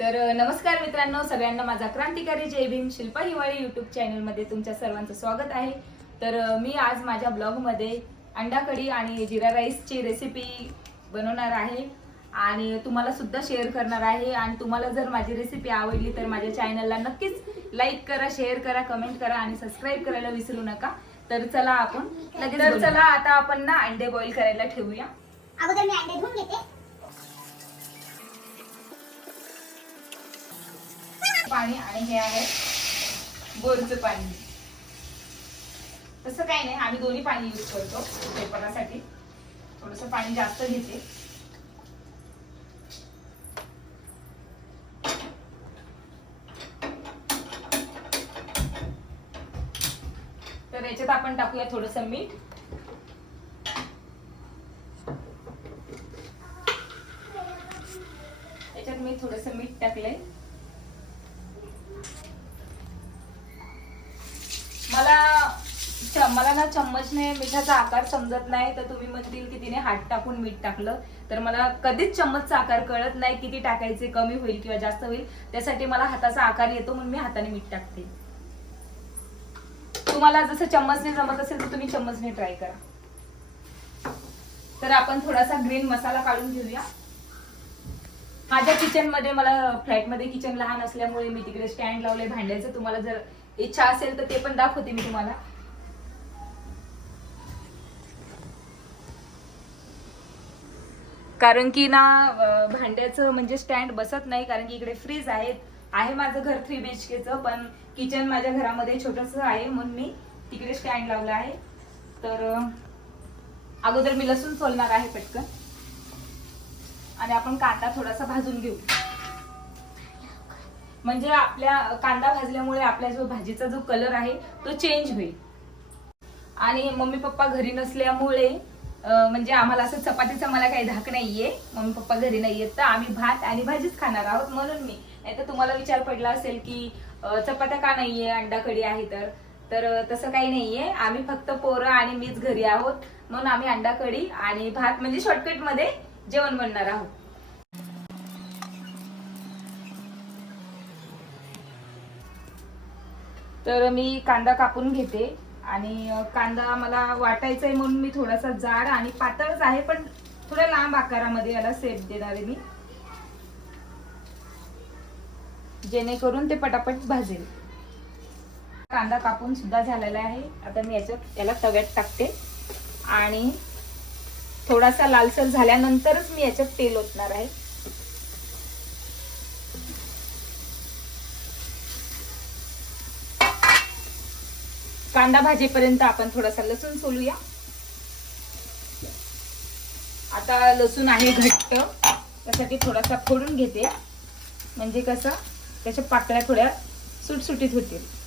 तर नमस्कार मित्रांनो, सगळ्यांना माझा क्रांतिकारी जय भीम शिल्पा हिवाळी यूट्यूब चॅनलमध्ये तुमच्या सर्वांचं स्वागत आहे। तर मी आज माझ्या ब्लॉगमध्ये अंडा कढी आणि जिरा राईसची रेसिपी बनवणार आहे आणि तुम्हाला सुद्धा शेअर करणार आहे। आणि तुम्हाला जर माझी रेसिपी आवडली तर माझ्या चॅनलला नक्कीच लाईक करा, शेअर करा, कमेंट करा आणि सबस्क्राईब करायला विसरू नका। तर चला आपण लगेच चला आता आपण ना अंडे बॉईल करायला ठेवूया। अगोदर मी अंडे धुवून घेते। पाणी आणि हे आहे बोरचं पाणी। तसं काही नाही, आम्ही दोन्ही पाणी यूज करतो स्वयंपाकासाठी। थोडंसं पाणी जास्त घेते। तर याच्यात आपण टाकूया थोडंसं मीठ। याच्यात मी थोडंसं मीठ टाकलंय। मला ना चम्मचने मिठाचा आकार समजत नाही, तर तुम्ही म्हणतील की तिने हात टाकून मीठ टाकलं, तर मला कधीच चम्मचचा आकार कळत नाही, किती टाकायचे, कमी होईल किंवा जास्त होईल। त्यासाठी मला हाताचा आकार येतो म्हणून मी हाताने मीठ टाकते। तुम्हाला जसं चम्मचने जमत असेल तर तुम्ही चम्मचने ट्राय करा। तर आपण थोडासा ग्रीन मसाला काढून घेऊया। माझ्या किचन मध्ये, मला फ्लॅट मध्ये किचन लहान असल्यामुळे मी तिकडे स्टँड लावले भांड्याचं। तुम्हाला जर इच्छा असेल तर ते पण दाखवते मी तुम्हाला। कारण की ना भांड्याचं म्हणजे स्टँड बसत नाही, कारण की इकडे फ्रीज आहे माझं घर 3 BHKचं, पण किचन माझ्या घरामध्ये छोटंसं आहे म्हणून मी तिकडे स्टँड लावला आहे। तर अगोदर मी लसूण सोलणार आहे पटकन आणि आपण कांदा थोडासा भाजून घेऊ। म्हणजे आपल्या कांदा भाजल्यामुळे आपल्या जो भाजीचा जो कलर आहे तो चेंज होईल। आणि मम्मी पप्पा घरी नसल्यामुळे म्हणजे आम्हाला असं चपातीचा मला काही धाक नाहीये, मम्मी पप्पा घरी नाहीयेत, तर आम्ही भात आणि भाजीच खाणार आहोत म्हणून मी। नाहीतर तुम्हाला विचार पडला असेल की चपात्या का नाहीये, अंडा कढी आहे तर तसं काही नाहीये। आम्ही फक्त पोरं आणि मीच घरी आहोत म्हणून आम्ही अंडा कढी आणि भात म्हणजे शॉर्टकट मध्ये जेवण बनणार आहोत। तर मी कांदा कापून घेते आणि कांदा मला वाटायचा आहे म्हणून मी थोडासा जाड आणि पातळच आहे, पण थोड्या लांब आकारामध्ये याला शेप देणार आहे मी, जेणेकरून ते पटापट भाजेल। कांदा कापून सुद्धा झालेला आहे। आता मी याला तव्यात टाकते आणि थोडासा लालसर झाल्यानंतरच मी याच्यात तेल ओतणार आहे। कांदा भाजीपर्यंत आपण थोडासा लसूण सोलूया। आता लसूण आहे घट्ट, त्यासाठी थोडासा फोडून घेते, म्हणजे कसं त्याच्या पाकळ्या थोड्या सुटसुटीत होतील।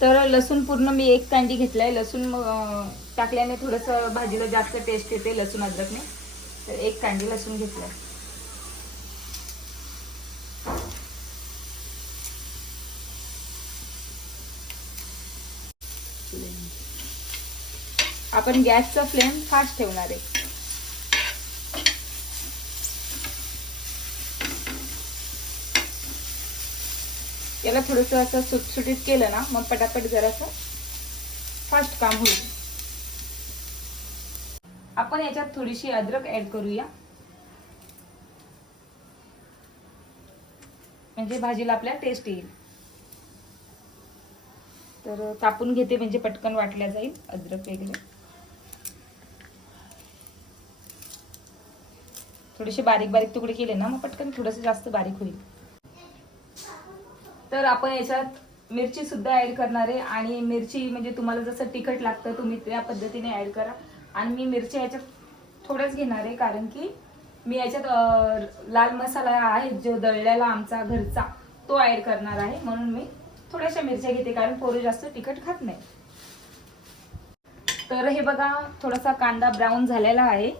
तर लसूण पूर्ण मी 1 कांडी घेतलाय। लसूण टाकल्याने थोडस भाजीला जास्त टेस्ट येते लसूण अद्रकने, तर 1 कांडी लसूण घेतलाय। आपण गॅसचा फ्लेम फास्ट ठेवणार आहे। याला थोडस असं सुटसुटीत केलं ना, मग पटापट जरासं फास्ट काम होईल। आपण याच्यात थोडीशी अद्रक ऍड करूया, म्हणजे भाजीला आपल्या टेस्ट येईल। तर कापून घेते म्हणजे पटकन वाटल्या जाईल अद्रक वगैरे। थोडेसे बारीक बारीक तुकडे केले ना, मग पटकन थोडंसं जास्त बारीक होईल। तर आपण याच्यात मिरची सुद्धा ऍड करणार आहे आणि मिरची म्हणजे तुम्हाला जसं तिखट लागतं तुम्ही त्या पद्धतीने ऍड करा। आणि मी मिरची याच्यात थोड्याच घेणार आहे, कारण की मी याच्यात लाल मसाला आहे जो दळलेला आमचा घरचा, तो ऍड करणार आहे, म्हणून मी थोड्याशा मिरच्या घेते, कारण पोरं जास्त तिखट खात नाही। तर हे बघा, थोडासा कांदा ब्राऊन झालेला आहे,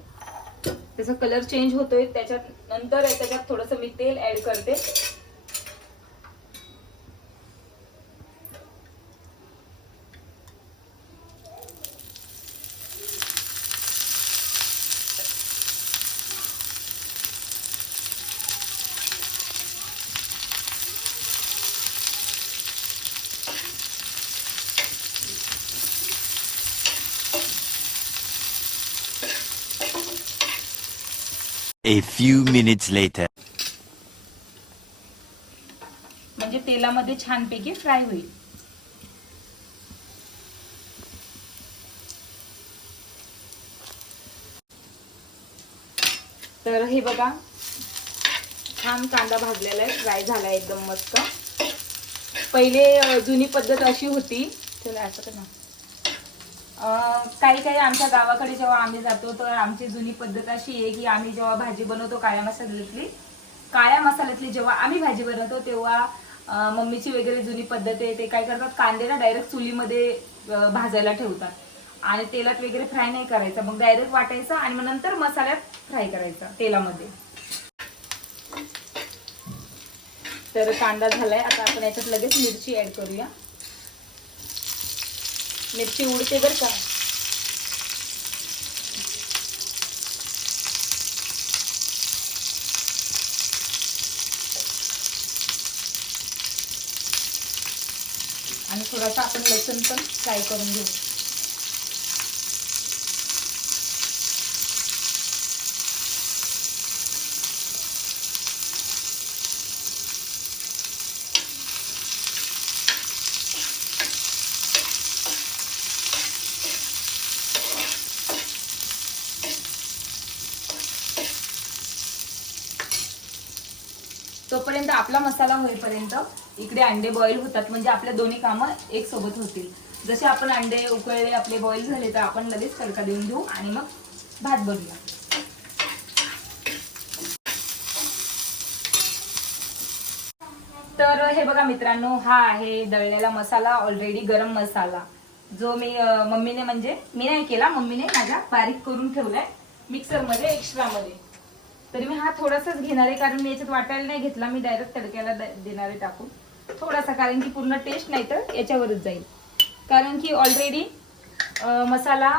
त्याचा कलर चेंज होतोय। त्याच्यात थोडंसं मी तेल ऍड करते A few minutes later. म्हणजे तेलामध्ये छानपैकी फ्राय होईल. तर हे बघा छान कांदा भाजलेला आहे, फ्राय झाला एकदम मस्त. पहिले जुनी पद्धत अशी होती, चला असं कर ना. काही काही आमच्या गावाकडे जेव्हा आम्ही जातो तर आमची जुनी पद्धत अशी आहे की आम्ही जेव्हा भाजी बनवतो काळ्या मसाल्यातली जेव्हा आम्ही भाजी बनवतो तेव्हा मम्मीची वगैरे जुनी पद्धत आहे, ते काय करतात कांदे ना डायरेक्ट चुलीमध्ये भाजायला ठेवतात आणि तेलात वगैरे फ्राय नाही करायचा, मग डायरेक्ट वाटायचा आणि मग नंतर मसाल्यात फ्राय करायचा तेलामध्ये. तर कांदा झालाय, आता आपण याच्यात लगेच मिरची ऍड करूया. मिरची उडते बरं का. आणि थोडासा आपण लसूण पण फ्राय करून घेऊ. तोपर्यंत आपला मसाला होईपर्यंत इकडे अंडे बॉईल होतात, म्हणजे आपल्या दोन्ही कामं एक सोबत होतील. जसे आपण अंडे उकळले आपले बॉईल झाले तर आपण लगेच तडका देऊन घेऊ आणि मग भात बनवूया. तर हे बघा मित्रांनो, हा आहे दळलेला मसाला, ऑलरेडी गरम मसाला जो मी मम्मीने, म्हणजे मी नाही केला, मम्मीने माझ्या बारीक करून ठेवलाय मिक्सर मध्ये एक्स्ट्रा मध्ये. तरी मी हा थोडासाच घेणार आहे, कारण मी याच्यात वाटायला नाही घेतला, मी डायरेक्ट तडक्याला देणार आहे टाकून थोडासा, कारण की पूर्ण टेस्ट नाही तर याच्यावरच जाईल. कारण की ऑलरेडी मसाला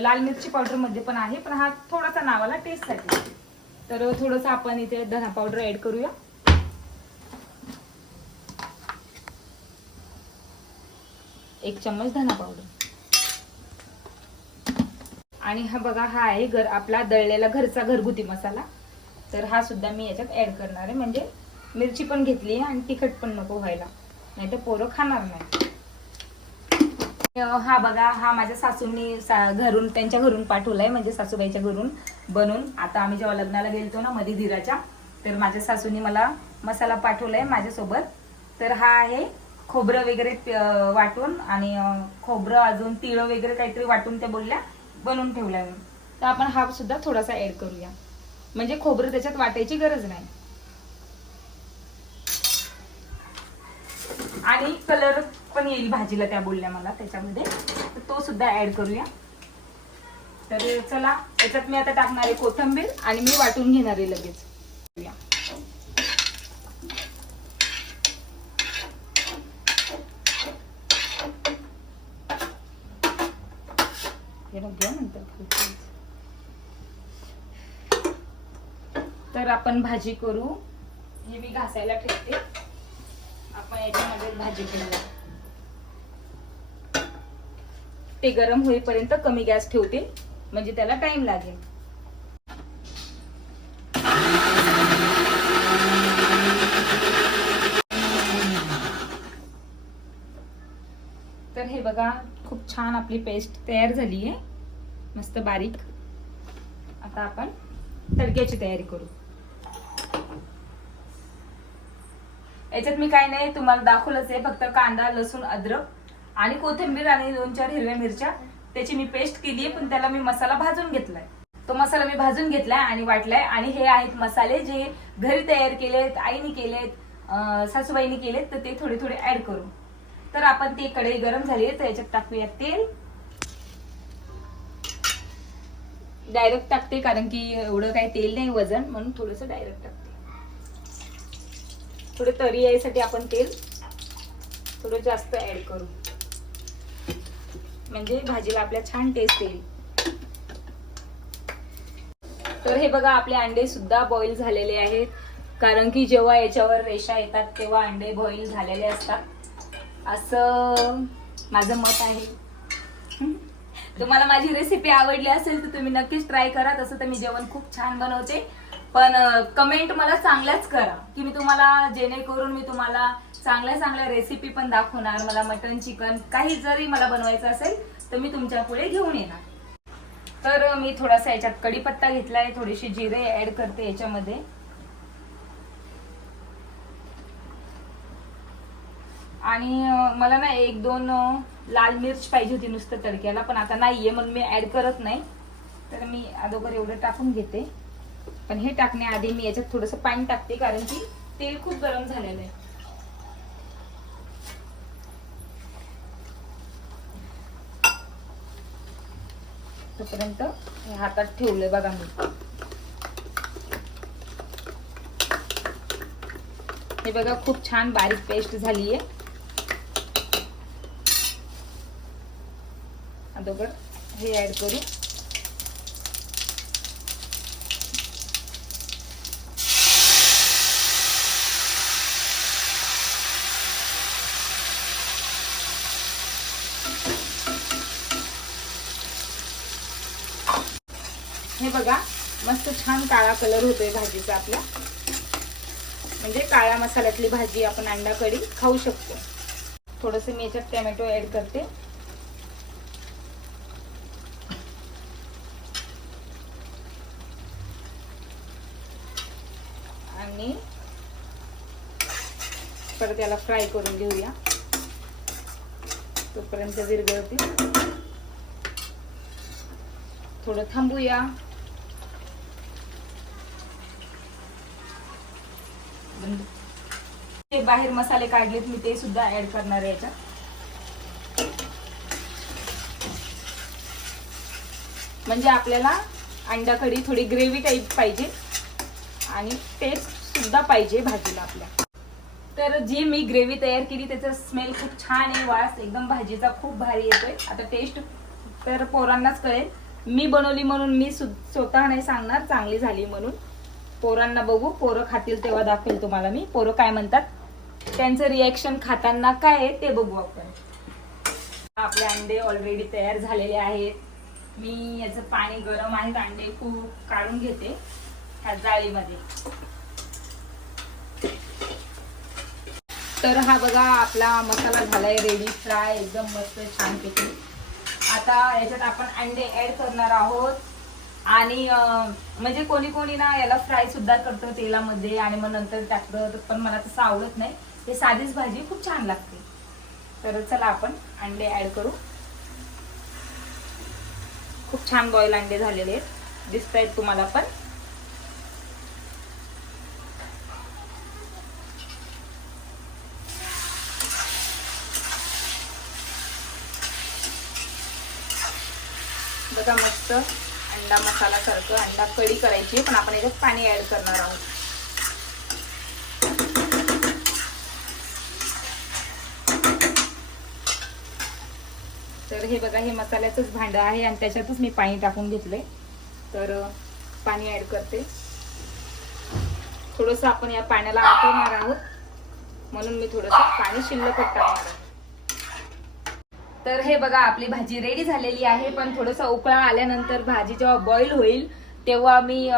लाल मिरची पावडर मध्ये पण आहे, पण हा थोडासा नावाला टेस्ट साठी. तर थोडंसं आपण इथे धना पावडर ऍड करूया. एक चम्मच धना पावडर. आणि हा बघा, हा आहे आपला दळलेला घरचा घरगुती मसाला. तर हा सुद्धा मी याच्यात ऍड करणार आहे, म्हणजे मिरची पण घेतली आहे आणि तिखट पण नको व्हायला, नाही तर पोरं खाणार नाही. हा बघा, हा माझ्या सासूंनी घरून, त्यांच्या घरून पाठवलाय, म्हणजे सासूबाईच्या घरून बनवून. आता आम्ही जेव्हा लग्नाला गेलतो ना मध्ये धीराच्या, तर माझ्या सासूंनी मला मसाला पाठवलाय माझ्यासोबत. तर हा आहे खोबरं वगैरे वाटून, आणि खोबरं अजून तिळ वगैरे काहीतरी वाटून त्या बोलल्या बनवून ठेवलाय मी. तर आपण हा सुद्धा थोडासा ऍड करूया, म्हणजे खोबरं त्याच्यात वाटायची गरज नाही. आणि कलर पण येईल भाजीला त्या बोलल्या मला त्याच्यामध्ये, तर तो सुद्धा ऍड करूया. तर चला, याच्यात मी आता टाकणार आहे कोथिंबीर आणि मी वाटून घेणार आहे लगेच. तर आपण भाजी करू. हे मी घासायला ठेवते, आपण याच्यामध्ये भाजी करूया. ते गरम होईपर्यंत कमी गॅस ठेवते, म्हणजे त्याला टाइम लागेल. तर हे बघा, खूप छान आपली पेस्ट तयार झाली आहे, मस्त बारीक. आता आपण तडक्याची तयारी करू. याच्यात मी काय नाही, तुम्हाला दाखवलंच आहे, फक्त कांदा, लसूण, अद्रक आणि कोथिंबीर आणि 2-4 हिरव्या मिरच्या, त्याची मी पेस्ट केली आहे. पण त्याला मी मसाला भाजून घेतलाय, तो मसाला मी भाजून घेतलाय आणि वाटलाय. आणि हे आहेत मसाले जे घरी तयार केलेत, आईने केलेत, सासूबाईने केलेत, तर ते थोडे थोडे ऍड करू. तर आपण ते कढई गरम झाली तर याच्यात टाकूया तेल. डायरेक्ट टाकते, कारण की एवढं काही तेल नाही वजन, म्हणून थोडस डायरेक्ट टाकते. थोडे तरी यायसाठी आपण तेल थोडं जास्त ऍड करू, म्हणजे भाजीला आपल्या छान टेस्ट येईल. तर हे बघा, आपले अंडे सुद्धा बॉईल झालेले आहेत, कारण की जेव्हा याच्यावर रेषा येतात तेव्हा अंडे बॉईल झालेले असतात, असं माझं मत आहे. तुम्हाला माझी रेसिपी आवडली असेल तर तुम्ही नक्कीच ट्राय करा. तसं तर मी जेवण खूप छान बनवते पण कमेंट मला चांगल्याच करा की मी तुम्हाला, जेणेकरून मी तुम्हाला चांगल्या चांगल्या रेसिपी पण दाखवणार. मला मटन चिकन काही जरी मला बनवायचं असेल तर मी तुमच्या पुढे घेऊन येणार. तर मी थोडासा याच्यात कढीपत्ता घेतलाय, थोडीशी जिरे ऍड करते याच्यामध्ये. आणि मला ना 1-2 लाल मिर्च पाहिजे होती नुसतं तडक्याला, पण आता नाहीये म्हणून मी ऍड करत नाही. तर मी अगोदर एवढं टाकून घेते. पण हे टाकण्याआधी मी याच्यात थोडंसं पाणी टाकते, कारण की तेल खूप गरम झालेलं आहे. तोपर्यंत हे हातात ठेवलंय बघा मी. हे बघा खूप छान बारीक पेस्ट झालीये. अगोदर हे ऍड करू. हे बघा मस्त छान काळा कलर होतोय भाजीचा आपल्या. म्हणजे काळ्या मसाल्यातली भाजी आपण अंडा कढी खाऊ शकतो. थोडस मी याच्यात टोमॅटो ऍड करते. आणि परत याला फ्राय करून घेऊया. तोपर्यंत विरघळते. थोडं थांबूया. ते बाहेर मसाले काढलेत मी, ते सुद्धा ऍड करणार आहे याच्यात. म्हणजे आपल्याला अंडा कढी थोडी ग्रेव्ही टाईप पाहिजे आणि टेस्ट सुद्धा पाहिजे भाजीला आपल्या. तर जी मी ग्रेव्ही तयार केली त्याचा स्मेल खूप छान आहे, वास एकदम भाजीचा खूप भारी येतोय. आता टेस्ट तर पोरांनाच कळेल. मी बनवली म्हणून मी स्वतः नाही सांगणार चांगली झाली म्हणून. पोरांना बघू, पोरं खातील तेव्हा दाखवेल तुम्हाला मी पोरं काय म्हणतात, त्यांचं रिॲक्शन खाताना काय आहे ते बघू आपण. आपले अंडे ऑलरेडी तयार झालेले आहेत. मी याचं पाणी गरम आहे, अंडे खूप काढून घेते ह्या जाळीमध्ये. तर हा बघा आपला मसाला झालाय रेडी फ्राय, एकदम मस्त छानपैकी. आता याच्यात आपण अंडे ऍड करणार आहोत. आणि म्हणजे कोणी कोणी ना याला फ्राय सुद्धा करतं तेलामध्ये आणि मग नंतर टाकतं, पण मला तसं आवडत नाही. हे साधीच भाजी खूप छान लागते. तर चला आपण अंडे ऍड करू. खूप छान बॉईल अंडे झालेले आहेत, दिसत आहेत तुम्हाला पण. बघा मस्त अंडा मसाला सारखं अंडा कढी करायची, पण आपण याच्यात पाणी ऍड करणार आहोत. तर हे बघा हे मसाल्याचंच भांडं आहे आणि त्याच्यातच मी पाणी टाकून घेतलंय. तर पाणी ऍड करते. थोडस आपण या पाण्याला आटवणार आहोत म्हणून मी थोडस पाणी शिल्लक टाकणार आहे. तर हे बघा आपली भाजी रेडी झालेली आहे. पण थोडासा उकळा आल्यानंतर भाजी जेव्हा बॉईल होईल तेव्हा मी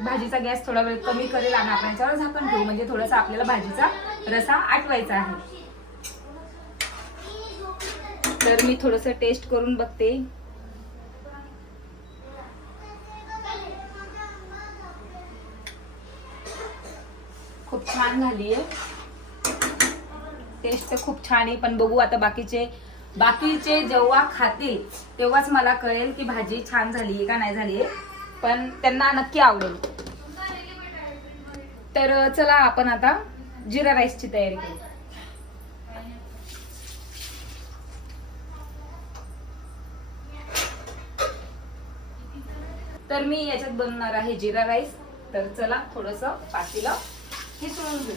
भाजीचा गॅस थोडा वेळ कमी करेल आणि आपण याच्यावर झाकण ठेवू, म्हणजे थोडासा आपल्याला भाजीचा रसा आटवायचा आहे. तर मी थोडस टेस्ट करून बघते. खूप छान झालीये, टेस्ट तर खूप छान आहे. पण बघू आता बाकीचे जेव्हा खातील तेव्हाच मला कळेल की भाजी छान झालीये का नाही झालीये, पण त्यांना नक्की आवडेल. तर चला आपण आता जिरा राईसची तयारी करू. तर मी याच्यात बनवणार आहे जिरा राईस. तर चला थोडस पातेलं हिसळून घेऊ.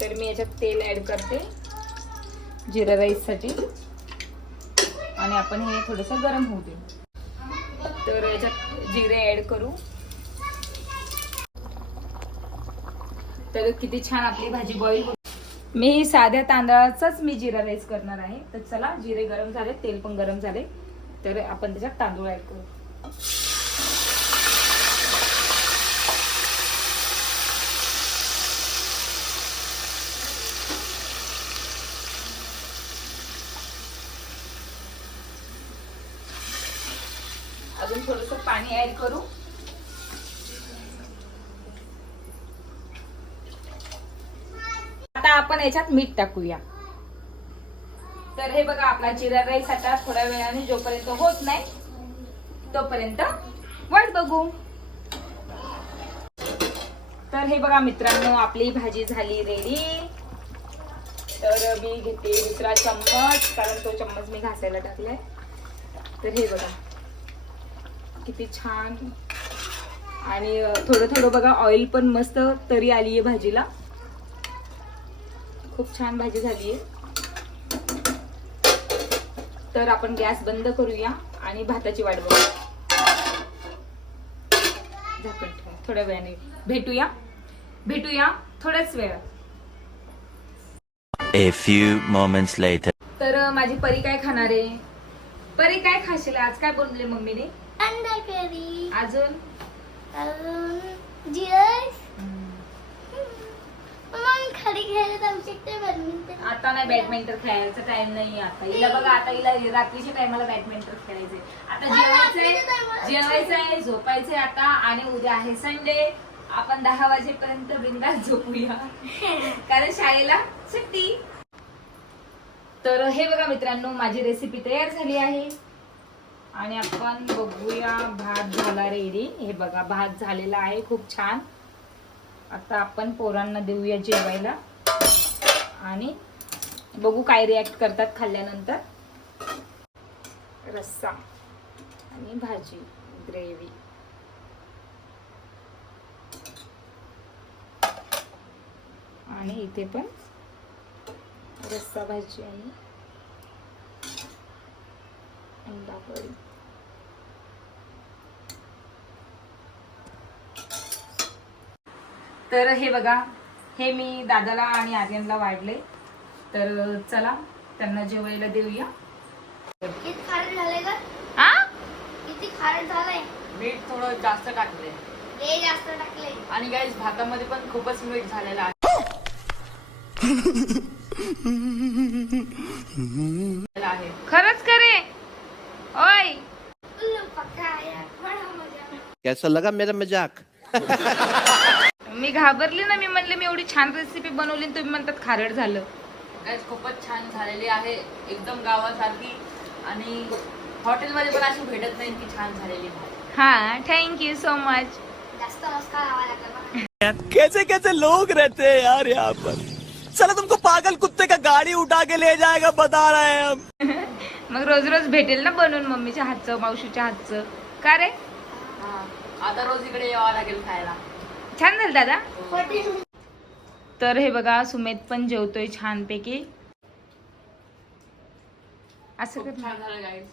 तर मी याच्यात तेल ऍड करते जिरा राईस साठी आणि आपण हे थोडस गरम होऊ दे. तर याच्यात जिरे ऍड करू. तर किती छान आपली भाजी बॉईल होते. मी साध्या तांदळाचाच मी जिरा राईस करणार आहे. तर चला, जिरे गरम झाले, तेल पण गरम झाले, तर आपण त्याच्यात तांदूळ ऍड करू. अजून थोडस पाणी ऍड करू. आता आपण याच्यात मीठ टाकूया. तर हे बघा, आपला जिरा राईस आता थोड्या वेळाने जोपर्यंत होत नाही तोपर्यंत वाट बघू. तर हे बघा मित्रांनो, आपली भाजी झाली रेडी. तर मी घेते दुसरा चम्मच, कारण तो चम्मच मी घासायला टाकलाय. तर हे बघा किती छान, आणि थोडं थोडं बघा ऑइल पण मस्त तरी आली आहे भाजीला. खूप छान भाजी झाली आहे. तर आपण गॅस बंद करूया आणि भाताची वाट बघू. झाकण ठेवा, थोड्या वेळाने भेटूया थोड्याच वेळात. A few moments later. तर माझी परी काय खाणार आहे? परी काय खाशील आज? काय बनवले मम्मीने? अंडा करी. अजून जिरस. मग खाली खेळत जाऊ शकते बॅडमिंटन. आता नाही, बॅडमिंटन खेळायचा टाइम नाही आता हिला. बघा आता हिला रात्रीच्या टायमाला बॅडमिंटन खेळायचंय. आता जेवायचंय, झोपायचंय आता. आणि उद्या आहे संडे. आपण 10 वाजेपर्यंत बिंदास झोपूया, कारण शाळेला सुट्टी. तर हे बघा मित्रांनो, माझी रेसिपी तयार झाली आहे आणि आपण बघूया. भात झाला रेडी. हे बघा, भात झालेला आहे खूप छान. आता आपण पोरांना देऊया जेवायला आणि बघू काय रिॲक्ट करतात खाल्ल्यानंतर. रस्सा आणि भाजी, ग्रेव्ही. आणि इथे पण रस्सा भाजी आणि अंडा करी. तर हे बघा, हे मी दादाला आणि आर्यनला वाढले. तर चला त्यांना जेवायला देऊया. किती खारट झालंय का? आ? किती खारट झालंय? मीठ थोडं जास्त टाकले लय जास्त टाकले. आणि गाईस भातामध्ये पण खूपच मीठ झालेलं आहे. खरंच करे ओय. उल्लू पक्का आया, बडा मजा. कैसा लगा मेरा मजाक? मी घाबरली ना. मी म्हणले मी एवढी छान रेसिपी बनवली आणि तुम्ही म्हणतात खारट झालं. गाईस खूपच छान झालेली आहे, एकदम गावासारखी. आणि हॉटेलमध्ये पण अशी भेटत नाही की छान झालेली भात. हा, थँक्यू सो मच. जास्त मस्का लावा लागला बघा. कैसे कैसे लोग रहते हैं यार यहाँ पर. चलो तुमको पागल कुत्ते का गाड़ी उठा के ले जाएगा, बता रहे हैं हम. मग रोज रोज भेटेल ना बनवून मम्मीच्या हातचं, मावशीच्या हातचं. का रे? हा, आता रोज इकडे यावं लागेल खायला. छान झालं दादा. हॉटेल. तर हे बघा, सुमेध पण जेवतोय छानपैकी. असं खूप कर. छान झालं गाईस.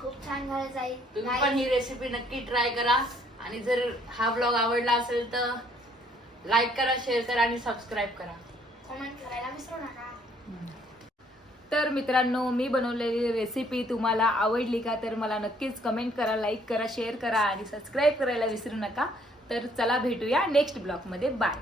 खूप छान झालं जाईल. तुम्ही पण ही रेसिपी नक्की ट्राय करा. आणि जर हा ब्लॉग आवडला असेल तर लाईक करा, शेअर करा आणि सबस्क्राईब करा. कमेंट करायला विसरू नका. तर मित्रांनो, मी बनवलेली रेसिपी तुम्हाला आवडली का? तर मला नक्कीच कमेंट करा, लाईक करा, शेअर करा आणि सबस्क्राईब करायला विसरू नका. तर चला भेटूया नेक्स्ट ब्लॉगमध्ये. बाय.